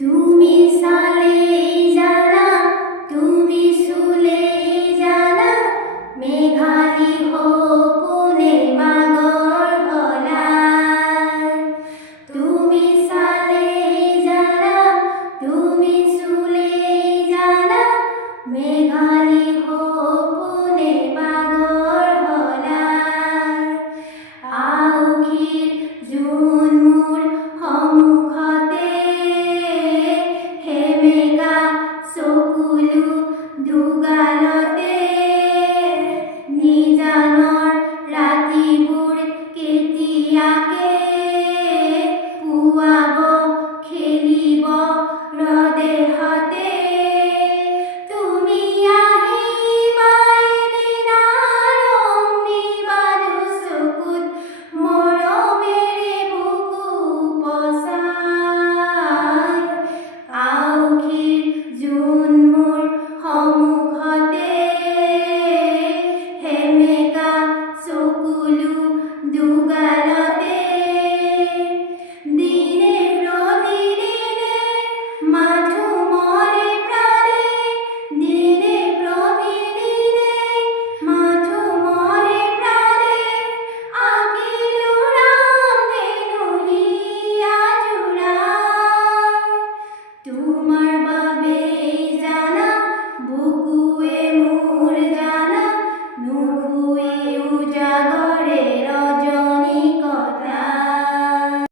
তুমি সালে জানা তুমি সুলে জানা মেঘালি হো পুনে মাগর হলায় তুমি সালে জানা তুমি সুলে জানা মেঘালি হো পুনে মাগর হলায় আউখিৰ জোন মোৰ সন্মুখতে হেমেকা চকুলো দুগালতে নিজানৰ ৰাতিবোৰ কেতিয়াকে পুৱাব খেলিব ৰদেহতে তুমি আহিবা এদিনা ৰং দিবা দুচকুত মৰমেৰে বুকু পচাই আউখিৰ জোন মোৰ সন্মুখতে হেমেকা চকুলো দুগালতে দিনে প্ৰতিদিনে মাথো মৰে প্ৰাণে দিনে প্ৰতিদিনে মাথো মৰে প্ৰাণে আঁকিলো ৰামধেনু হিয়া জোড়ায় তোমাৰ